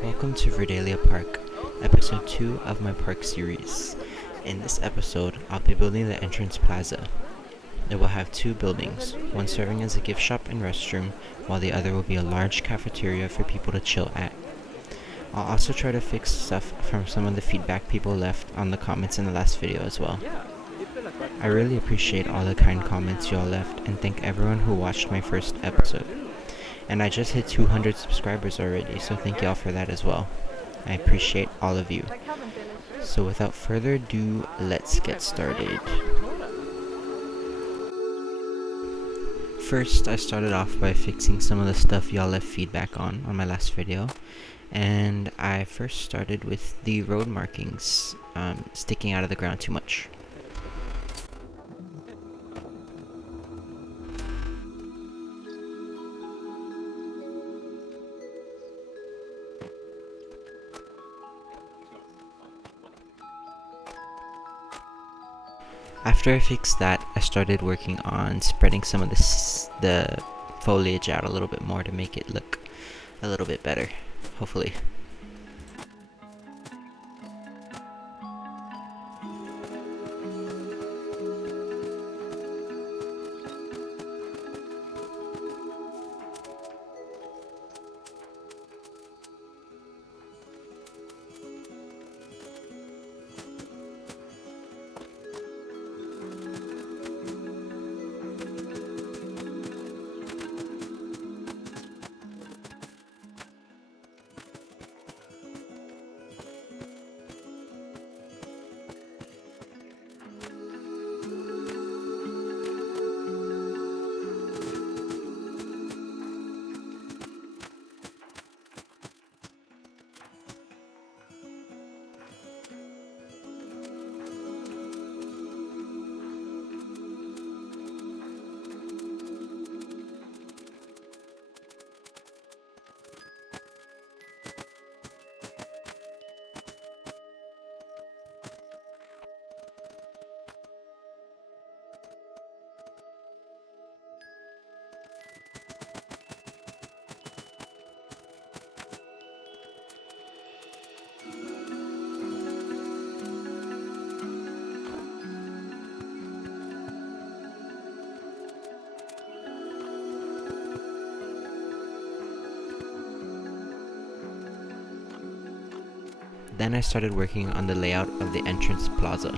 Welcome to Verdalia Park, episode 2 of my park series. In this episode, I'll be building the entrance plaza. It will have 2 buildings, one serving as a gift shop and restroom, while the other will be a large cafeteria for people to chill at. I'll also try to fix stuff from some of the feedback people left on the comments in the last video as well. I really appreciate all the kind comments y'all left, and thank everyone who watched my first episode. And I just hit 200 subscribers already, so thank y'all for that as well. I appreciate all of you. So without further ado, let's get started. First, I started off by fixing some of the stuff y'all left feedback on my last video. And I first started with the road markings sticking out of the ground too much. After I fixed that, I started working on spreading some of the foliage out a little bit more to make it look a little bit better, hopefully. Then I started working on the layout of the entrance plaza.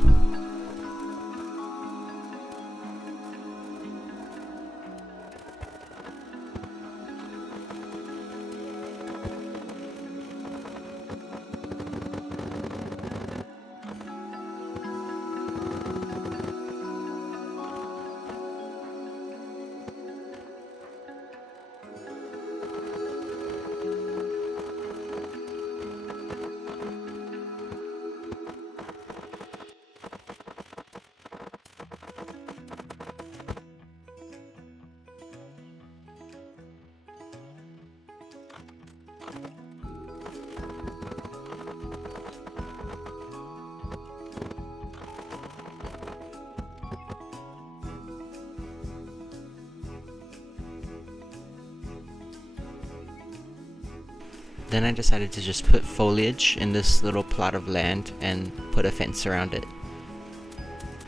Then I decided to just put foliage in this little plot of land and put a fence around it.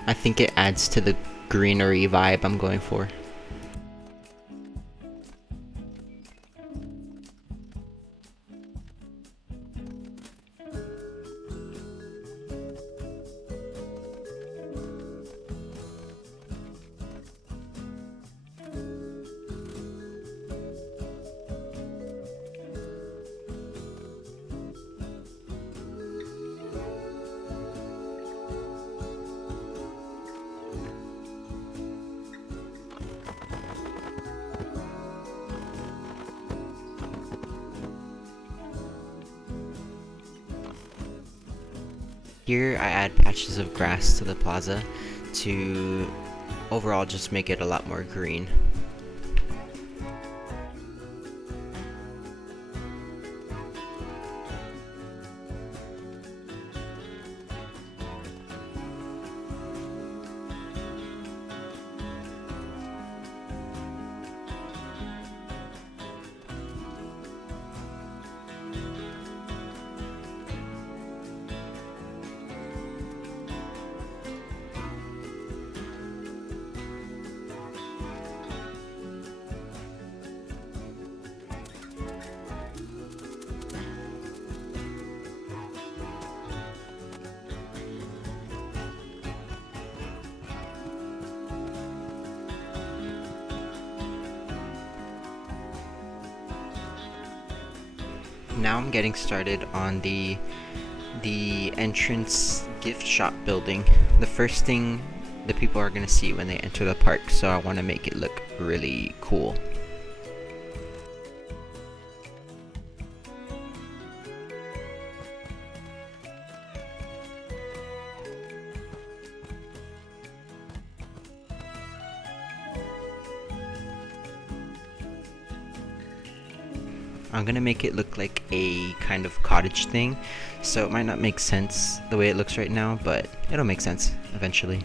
I think it adds to the greenery vibe I'm going for. Here I add patches of grass to the plaza to overall just make it a lot more green. Now I'm getting started on the entrance gift shop building. The first thing the people are gonna see when they enter the park, so I want to make it look really cool. I'm gonna make it look like a kind of cottage thing, so it might not make sense the way it looks right now, but it'll make sense eventually.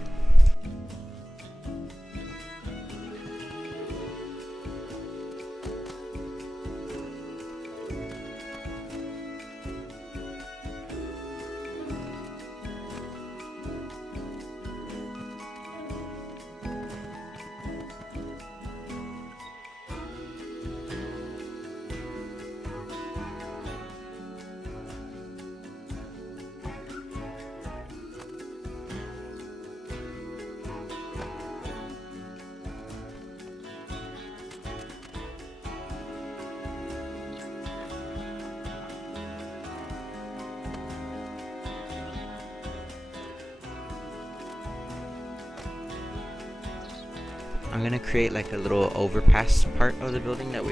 I'm gonna create like a little overpass part of the building that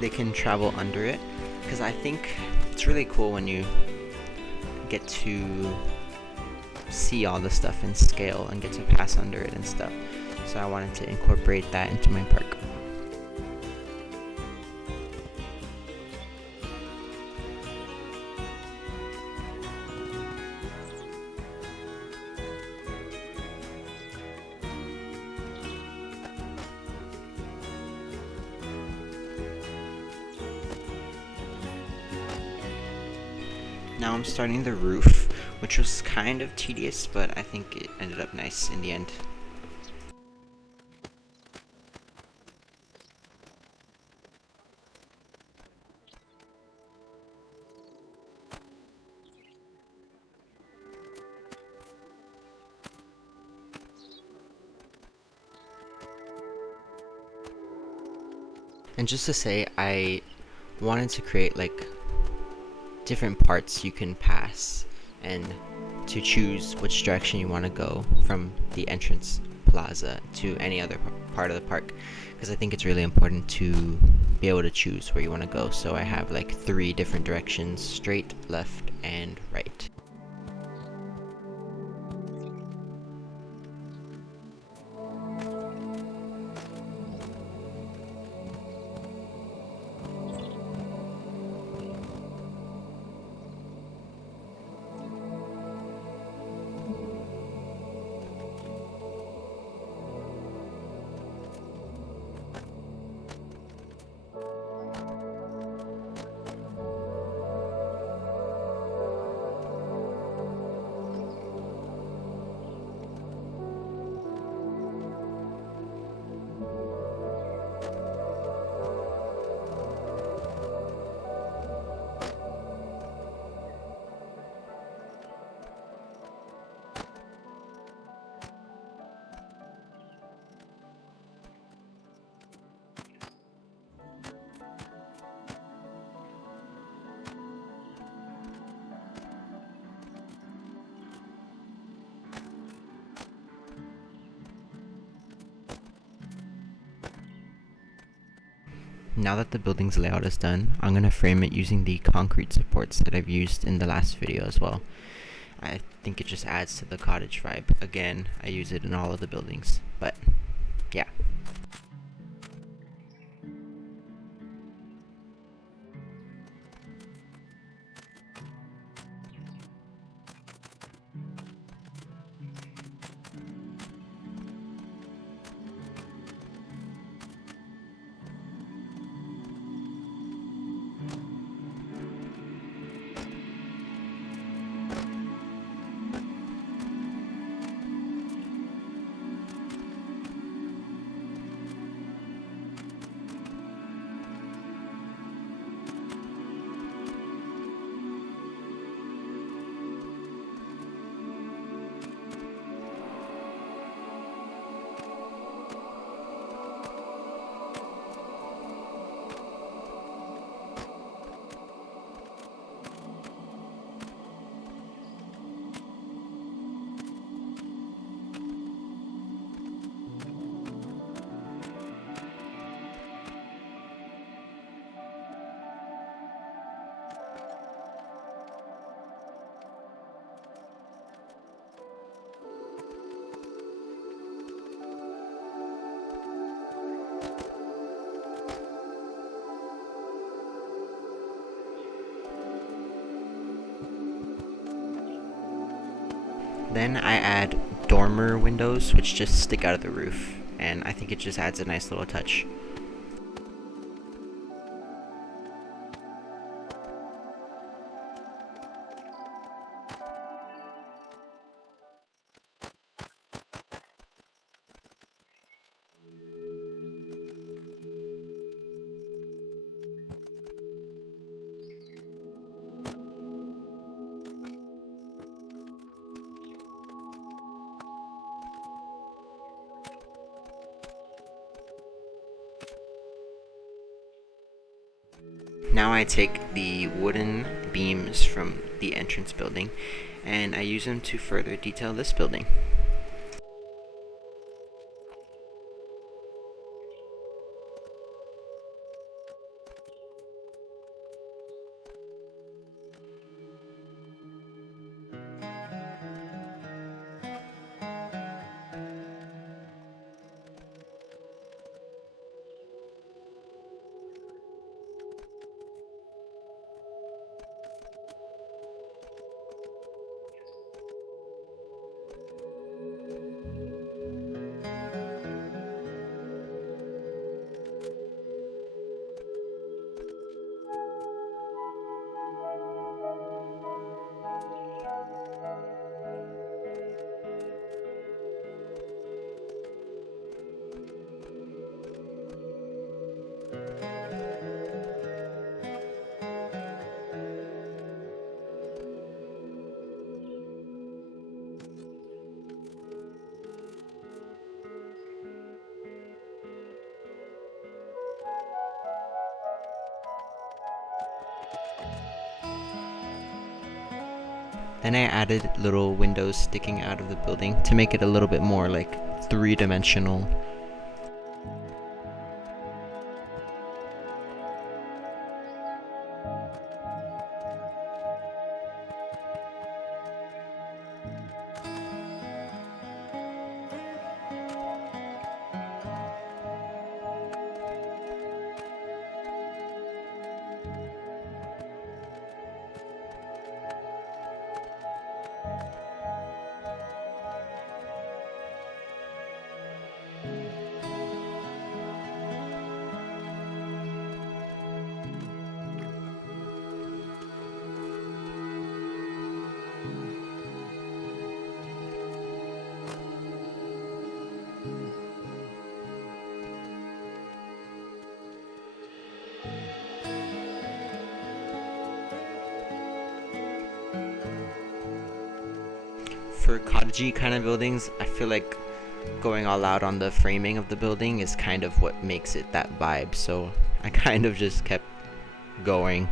they can travel under it, because I think it's really cool when you get to see all the stuff in scale and get to pass under it and stuff. So I wanted to incorporate that into my park. Now I'm starting the roof, which was kind of tedious, but I think it ended up nice in the end. And just to say, I wanted to create like different parts you can pass and to choose which direction you want to go from the entrance plaza to any other part of the park, because I think it's really important to be able to choose where you want to go. So I have like 3 different directions: straight, left, and right. Now that the building's layout is done, I'm going to frame it using the concrete supports that I've used in the last video as well. I think it just adds to the cottage vibe. Again, I use it in all of the buildings, but yeah. Then I add dormer windows, which just stick out of the roof, and I think it just adds a nice little touch. Now I take the wooden beams from the entrance building and I use them to further detail this building. Then I added little windows sticking out of the building to make it a little bit more like three-dimensional. For cottagey kind of buildings, I feel like going all out on the framing of the building is kind of what makes it that vibe, so I kind of just kept going.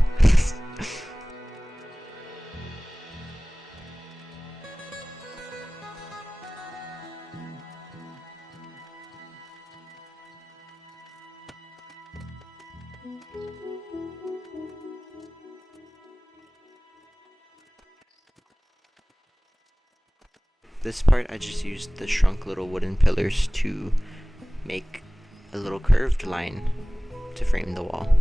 This part I just used the shrunk little wooden pillars to make a little curved line to frame the wall.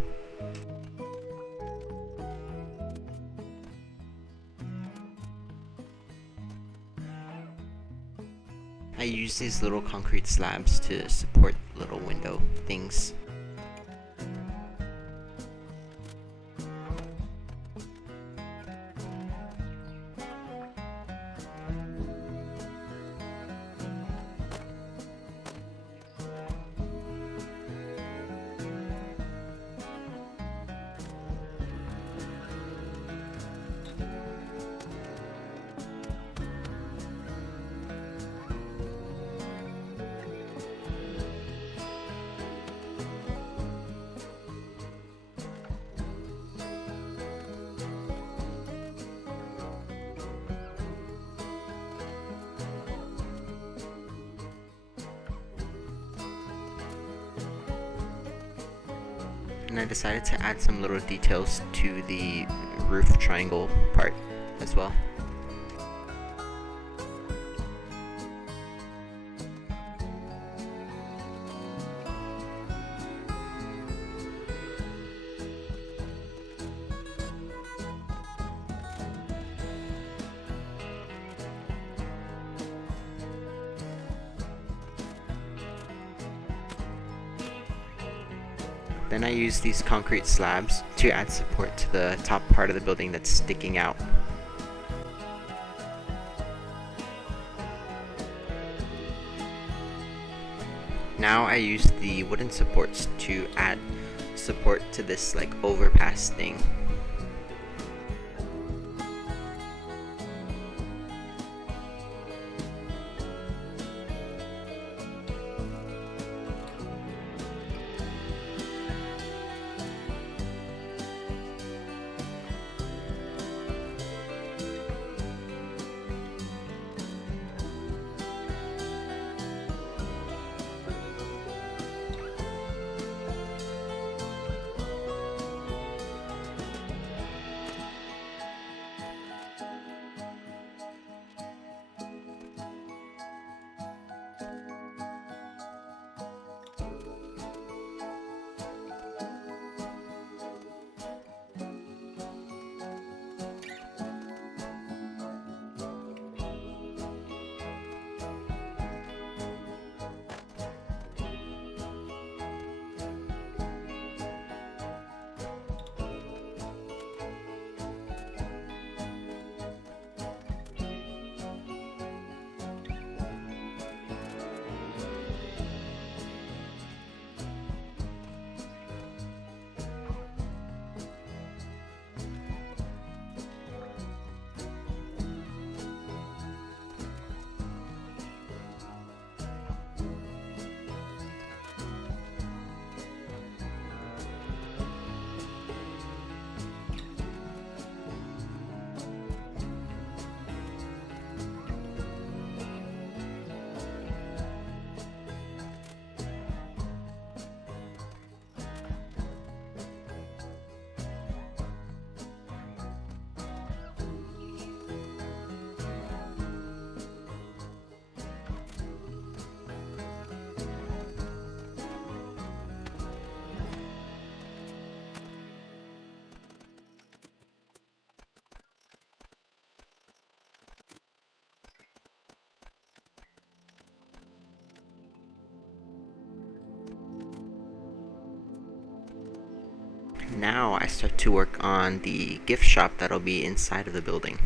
I use these little concrete slabs to support little window things. And I decided to add some little details to the roof triangle part as well. Then I use these concrete slabs to add support to the top part of the building that's sticking out. Now I use the wooden supports to add support to this like overpass thing. Now I start to work on the gift shop that'll be inside of the building.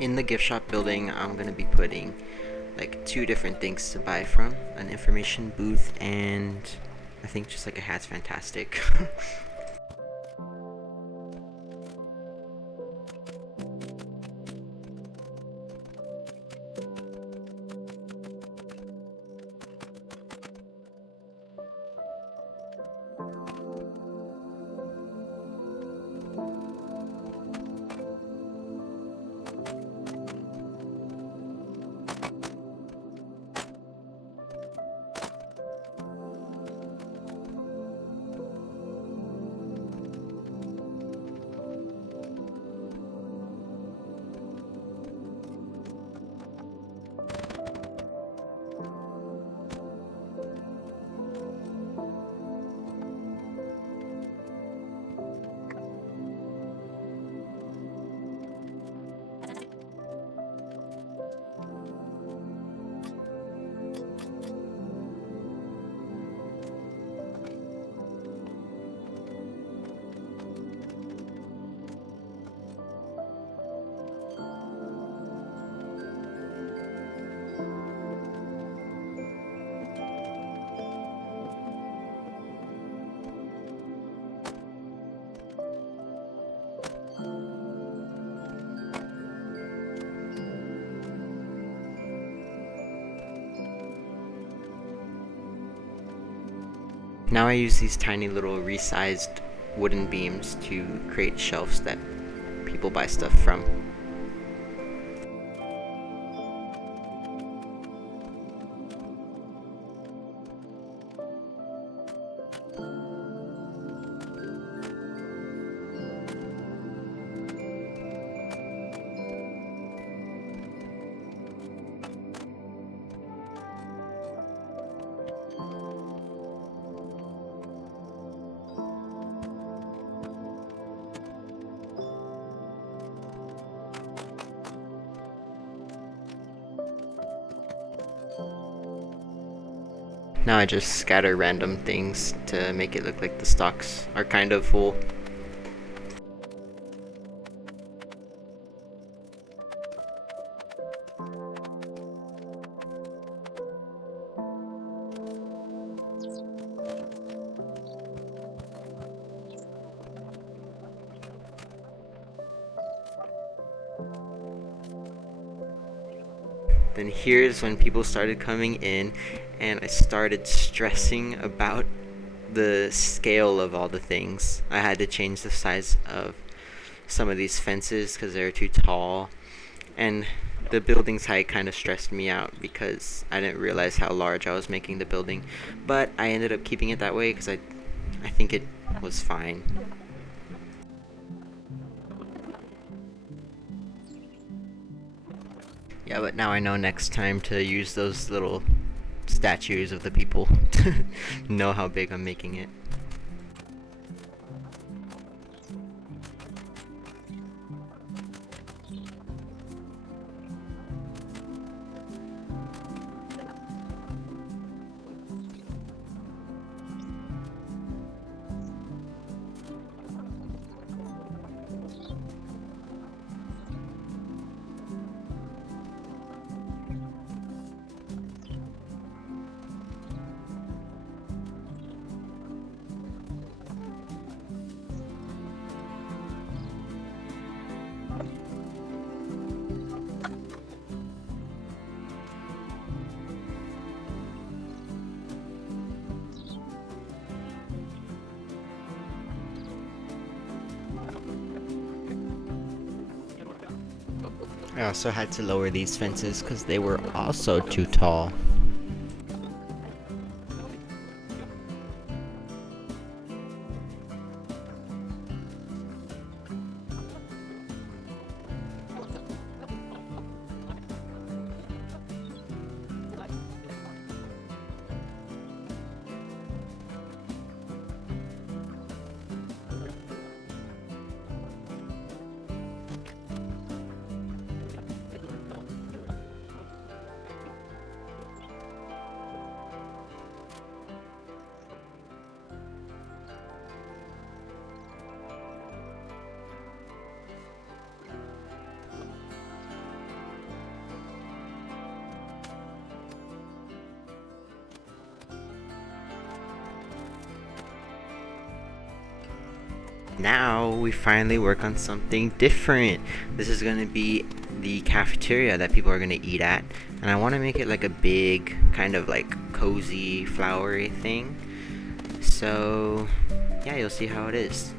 In the gift shop building, I'm gonna be putting like two different things to buy from: an information booth and I think just like a hat's fantastic. Now I use these tiny little resized wooden beams to create shelves that people buy stuff from. Now I just scatter random things to make it look like the stocks are kind of full. Then here's when people started coming in and I started stressing about the scale of all the things. I had to change the size of some of these fences because they're too tall, and the building's height kind of stressed me out because I didn't realize how large I was making the building, but I ended up keeping it that way because I think it was fine. Yeah, but now I know next time to use those little statues of the people to know how big I'm making it. I also had to lower these fences because they were also too tall. Now we finally work on something different. This is gonna be the cafeteria that people are gonna eat at, and I want to make it like a big kind of like cozy flowery thing. So yeah, you'll see how it is.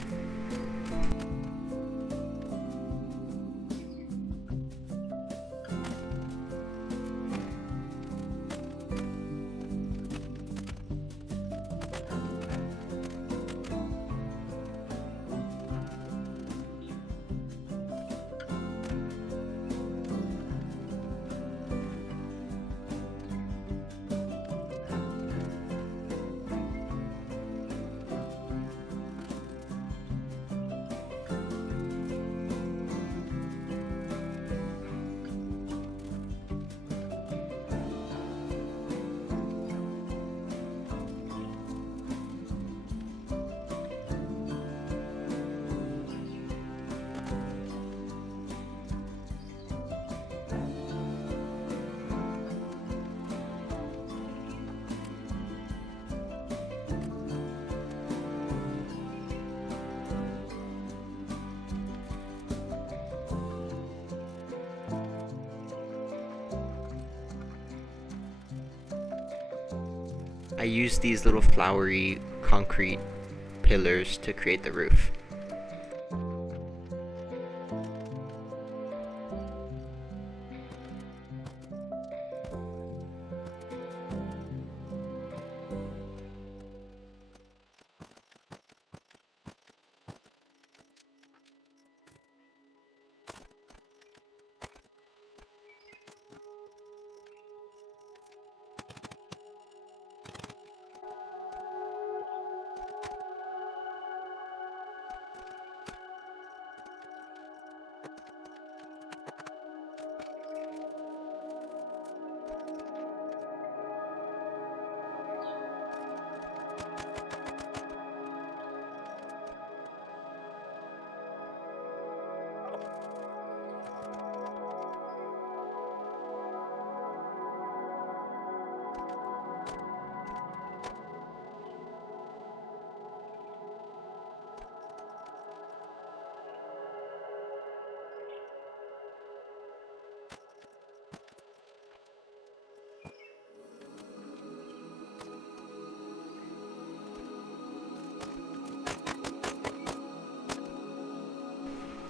I used these little flowery concrete pillars to create the roof.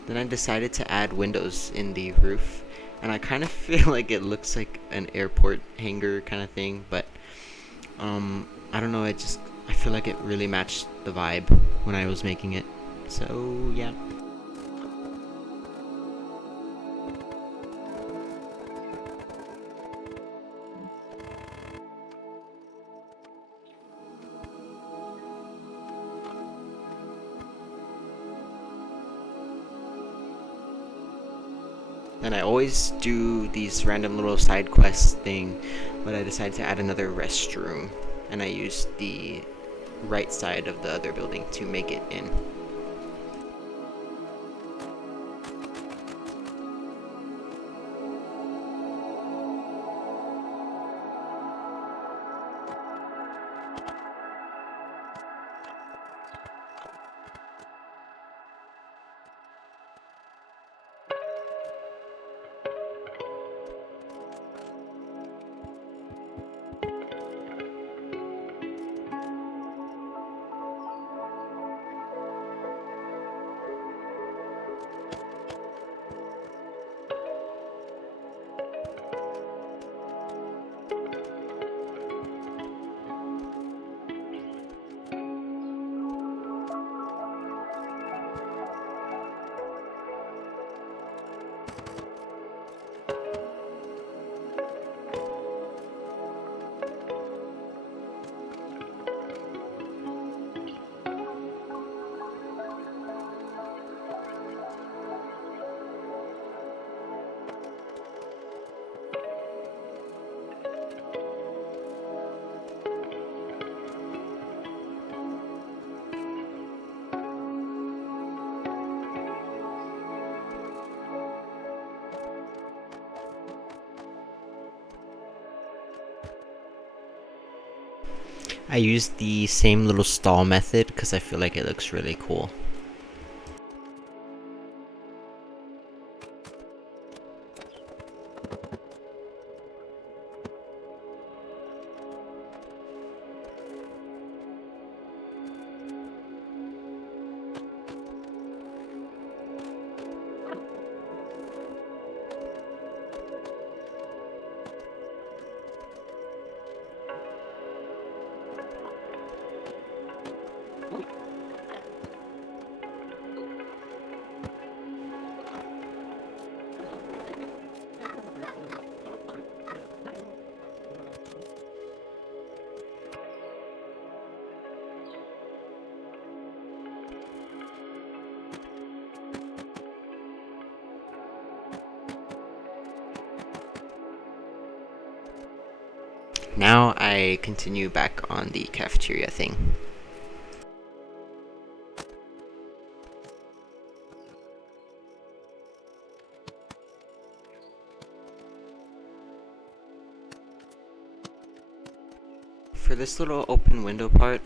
Then I decided to add windows in the roof, and I kind of feel like it looks like an airport hangar kind of thing, but I don't know, I feel like it really matched the vibe when I was making it. So yeah. And I always do these random little side quest thing, but I decided to add another restroom, and I used the right side of the other building to make it in. I used the same little stall method because I feel like it looks really cool. Now I continue back on the cafeteria thing. For this little open window part,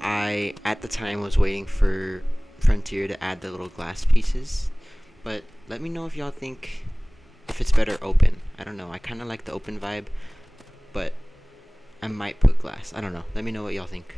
I, at the time, was waiting for Frontier to add the little glass pieces. But let me know if y'all think if it's better open. I don't know. I kind of like the open vibe, but I might put glass. I don't know. Let me know what y'all think.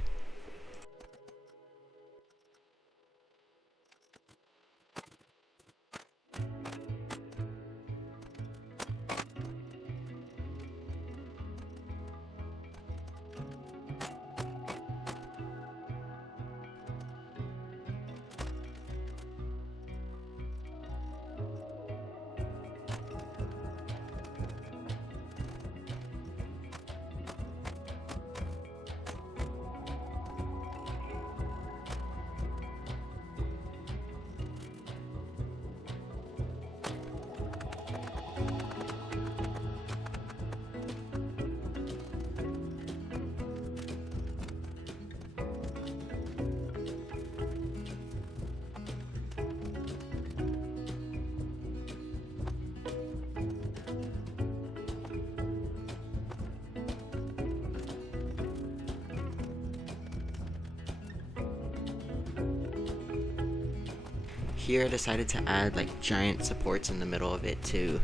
Here I decided to add like giant supports in the middle of it to,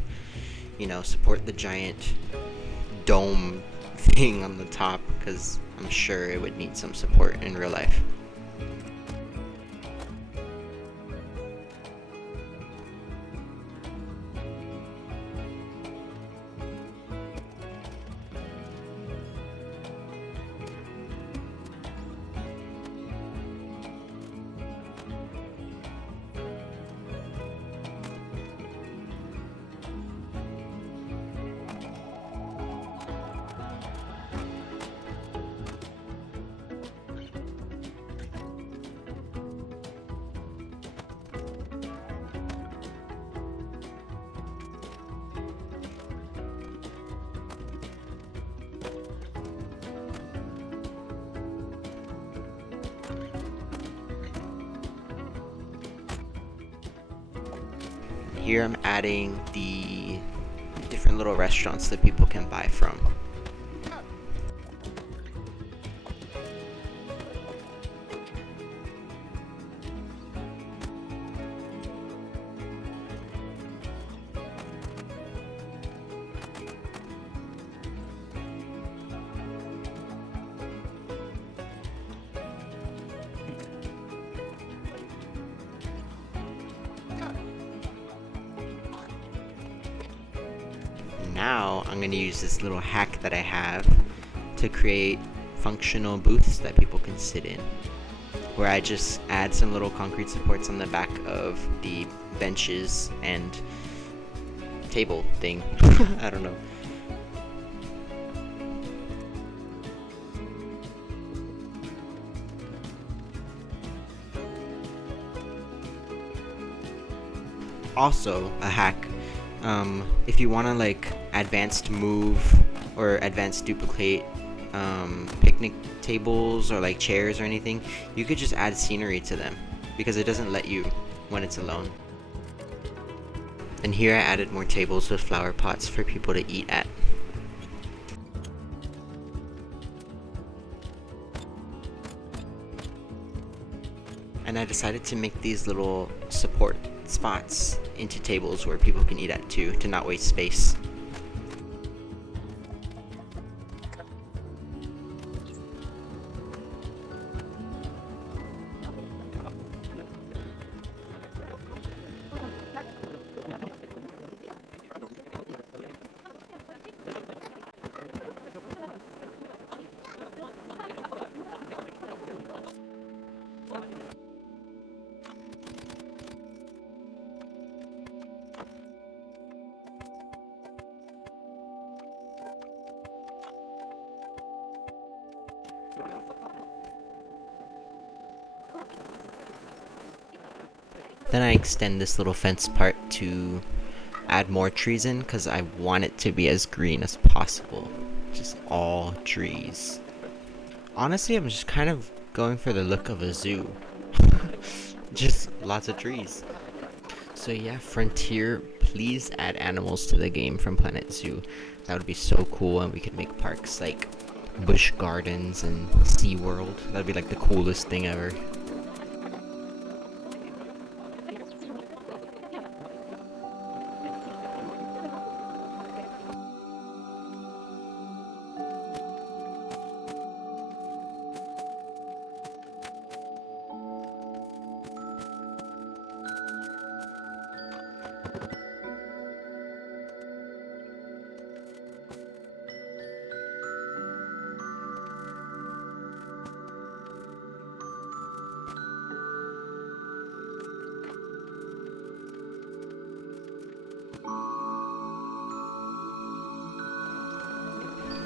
support the giant dome thing on the top, because I'm sure it would need some support in real life. Here I'm adding the different little restaurants that people can buy from. Now I'm going to use this little hack that I have to create functional booths that people can sit in, where I just add some little concrete supports on the back of the benches and table thing. I don't know. Also, a hack. If you want to like advanced move or advanced duplicate picnic tables or like chairs or anything, you could just add scenery to them because it doesn't let you when it's alone. And here I added more tables with flower pots for people to eat at. And I decided to make these little support spots into tables where people can eat at too, to not waste space. Then I extend this little fence part to add more trees in because I want it to be as green as possible. just all trees. Honestly, I'm just kind of going for the look of a zoo. Just lots of trees. So yeah, Frontier, please add animals to the game from Planet Zoo. That would be so cool, and we could make parks like Busch Gardens and SeaWorld. That'd be like the coolest thing ever.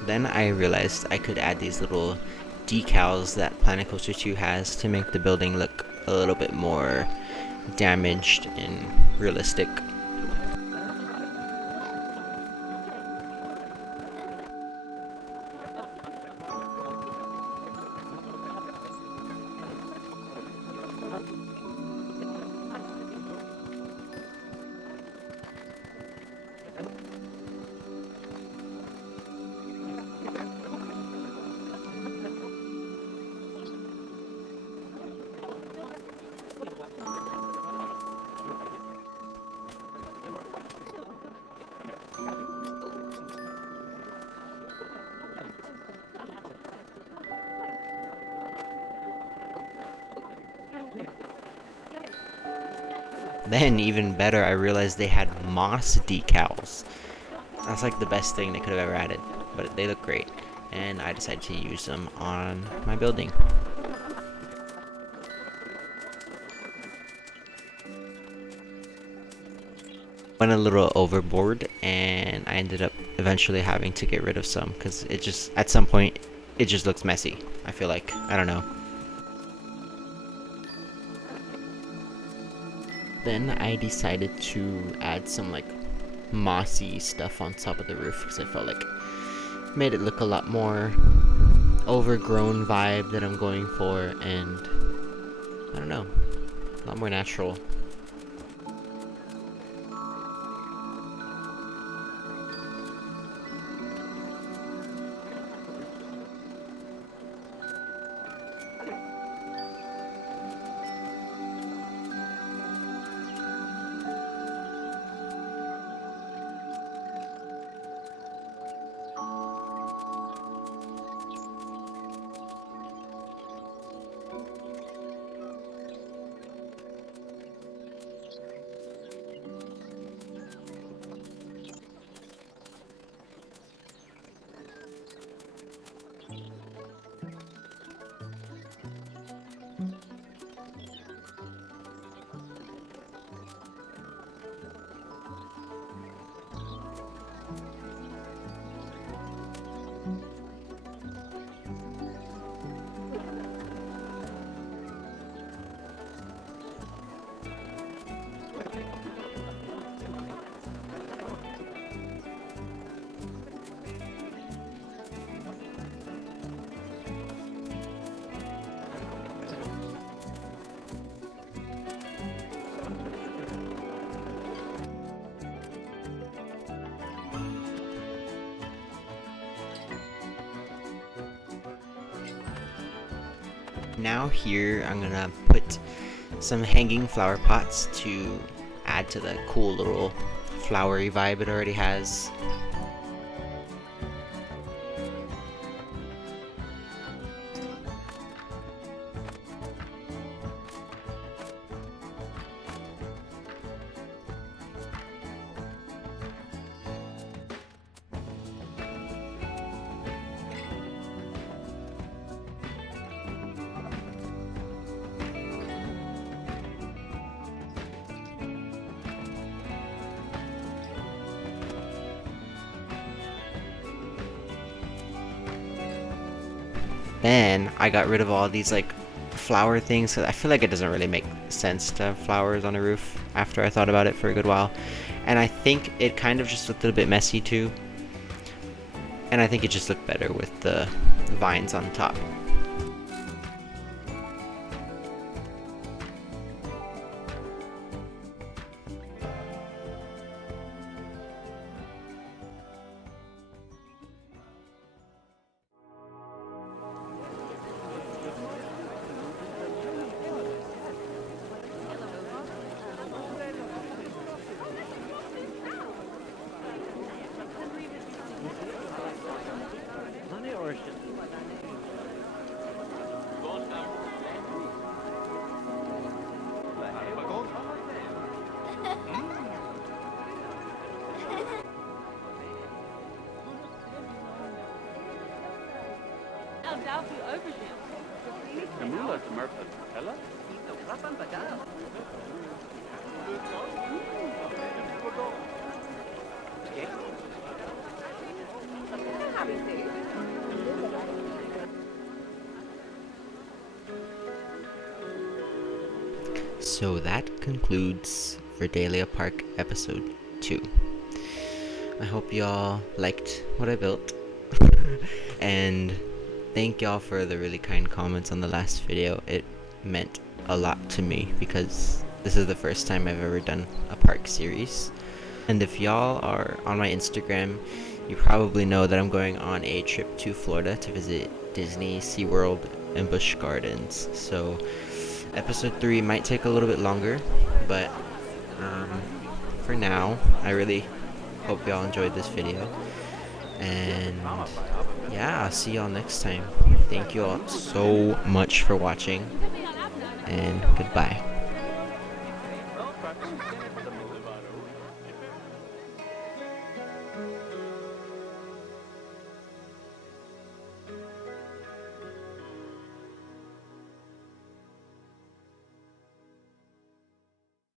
Then I realized I could add these little decals that Planet Coaster 2 has to make the building look a little bit more damaged and realistic. Then, even better, I realized they had moss decals. That's like the best thing they could have ever added, but they look great, and I decided to use them on my building. Went a little overboard, and I ended up eventually having to get rid of some, because it just, at some point, it just looks messy, I feel like. I don't know. Then I decided to add some like mossy stuff on top of the roof because I felt like it made it look a lot more overgrown vibe that I'm going for, and I don't know, a lot more natural. Now here I'm gonna put some hanging flower pots to add to the cool little flowery vibe it already has. Then I got rid of all these like flower things, because I feel like it doesn't really make sense to have flowers on a roof after I thought about it for a good while. And I think it kind of just looked a little bit messy too. and I think it just looked better with the vines on top. So that concludes Verdalia Park episode 2. I hope y'all liked what I built. And thank y'all for the really kind comments on the last video. It meant a lot to me because this is the first time I've ever done a park series. And if y'all are on my Instagram, you probably know that I'm going on a trip to Florida to visit Disney, SeaWorld, and Busch Gardens. So episode 3 might take a little bit longer, but for now, I really hope y'all enjoyed this video. And yeah, I'll see y'all next time. Thank you all so much for watching, and goodbye.